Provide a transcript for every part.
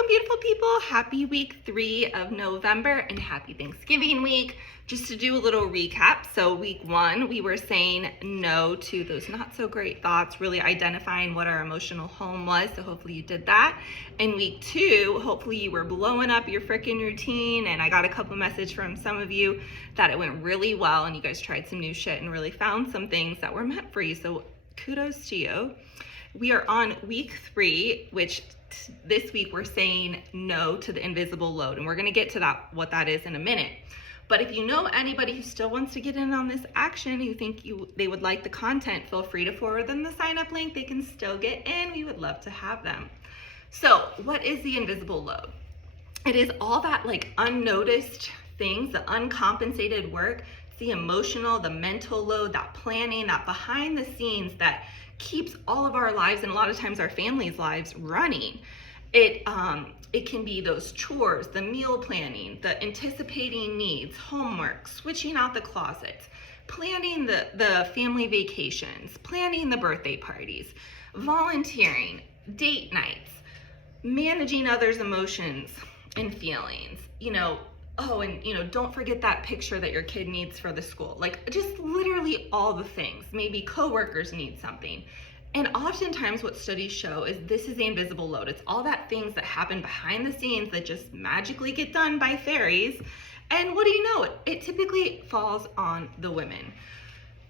Welcome, beautiful people. Happy week 3 of November and happy Thanksgiving week. Just to do a little recap. So week 1, we were saying no to those not so great thoughts, really identifying what our emotional home was. So hopefully you did that. In week 2, hopefully you were blowing up your freaking routine. And I got a couple messages from some of you that it went really well and you guys tried some new shit and really found some things that were meant for you. So kudos to you. We are on week 3, which this week we're saying no to the invisible load, and we're going to get to that, what that is, in a minute. But if you know anybody who still wants to get in on this action, you think they would like the content, feel free to forward them the sign up link. They can still get in. We would love to have them. So what is the invisible load? It is all that like unnoticed things, the uncompensated work, the emotional, the mental load, that planning, that behind the scenes that keeps all of our lives and a lot of times our families' lives running. It can be those chores, the meal planning, the anticipating needs, homework, switching out the closets, planning the family vacations, planning the birthday parties, volunteering, date nights, managing others' emotions and feelings, don't forget that picture that your kid needs for the school. Like just literally all the things. Maybe coworkers need something. And oftentimes what studies show is this is the invisible load. It's all that things that happen behind the scenes that just magically get done by fairies. And what do you know? It typically falls on the women.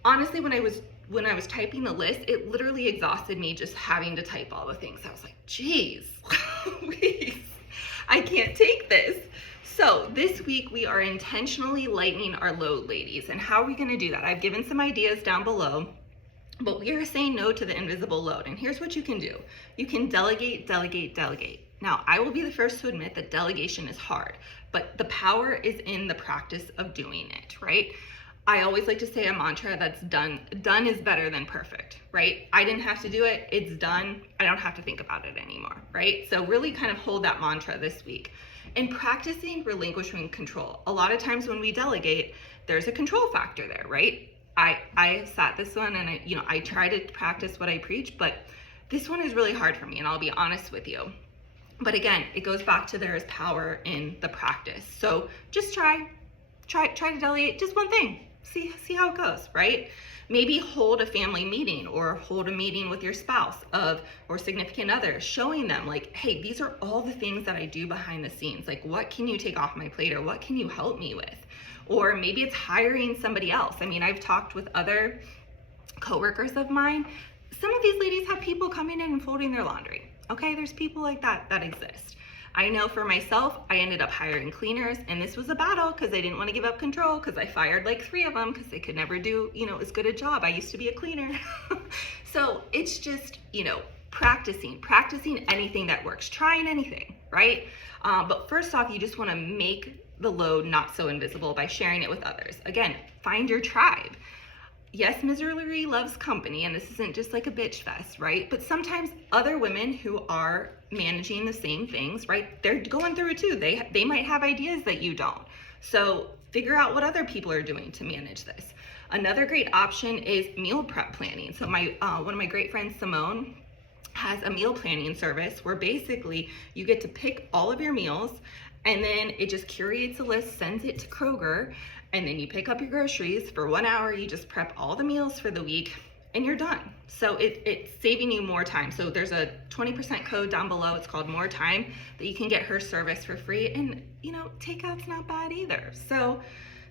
Honestly, when I was typing the list, it literally exhausted me just having to type all the things. I was like, geez, please, I can't take this. So this week we are intentionally lightening our load, ladies. And how are we going to do that? I've given some ideas down below, but we are saying no to the invisible load. And here's what you can do. You can delegate, delegate, delegate. Now, I will be the first to admit that delegation is hard, but the power is in the practice of doing it, right? I always like to say a mantra that's done is better than perfect, right? I didn't have to do it. It's done. I don't have to think about it anymore, right? So really kind of hold that mantra this week. And practicing relinquishing control. A lot of times when we delegate, there's a control factor there, right? I sat this one and I try to practice what I preach, but this one is really hard for me, and I'll be honest with you. But again, it goes back to there is power in the practice. So just try to delegate just one thing. See how it goes, right? Maybe hold a family meeting or hold a meeting with your spouse or significant other, showing them like, hey, these are all the things that I do behind the scenes. Like, what can you take off my plate, or what can you help me with? Or maybe it's hiring somebody else. I mean, I've talked with other coworkers of mine. Some of these ladies have people coming in and folding their laundry. Okay, there's people like that exist. I know for myself, I ended up hiring cleaners, and this was a battle because I didn't want to give up control, because I fired like 3 of them because they could never do, as good a job. I used to be a cleaner. So it's just, practicing anything that works, trying anything, right? But first off, you just want to make the load not so invisible by sharing it with others. Again, find your tribe. Yes, misery loves company, and this isn't just like a bitch fest, right? But sometimes other women who are managing the same things, right? They're going through it too. They might have ideas that you don't. So figure out what other people are doing to manage this. Another great option is meal prep planning. So one of my great friends, Simone, has a meal planning service where basically you get to pick all of your meals, and then it just curates a list, sends it to Kroger, and then you pick up your groceries. For 1 hour, you just prep all the meals for the week, and you're done. So it's saving you more time. So there's a 20% code down below. It's called More Time, that you can get her service for free. And takeout's not bad either. So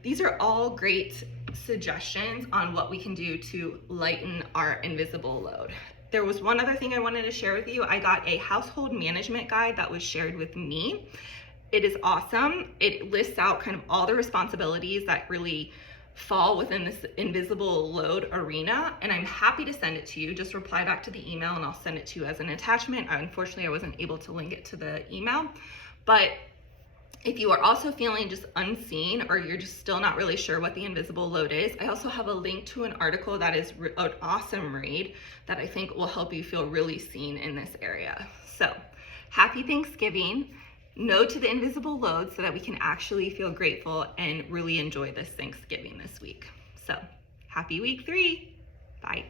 these are all great suggestions on what we can do to lighten our invisible load. There was one other thing I wanted to share with you. I got a household management guide that was shared with me. It is awesome. It lists out kind of all the responsibilities that really fall within this invisible load arena, and I'm happy to send it to you. Just reply back to the email and I'll send it to you as an attachment. Unfortunately, I wasn't able to link it to the email, but if you are also feeling just unseen, or you're just still not really sure what the invisible load is, I also have a link to an article that is an awesome read that I think will help you feel really seen in this area. So happy Thanksgiving. No to the invisible load so that we can actually feel grateful and really enjoy this Thanksgiving this week. So happy week 3. Bye.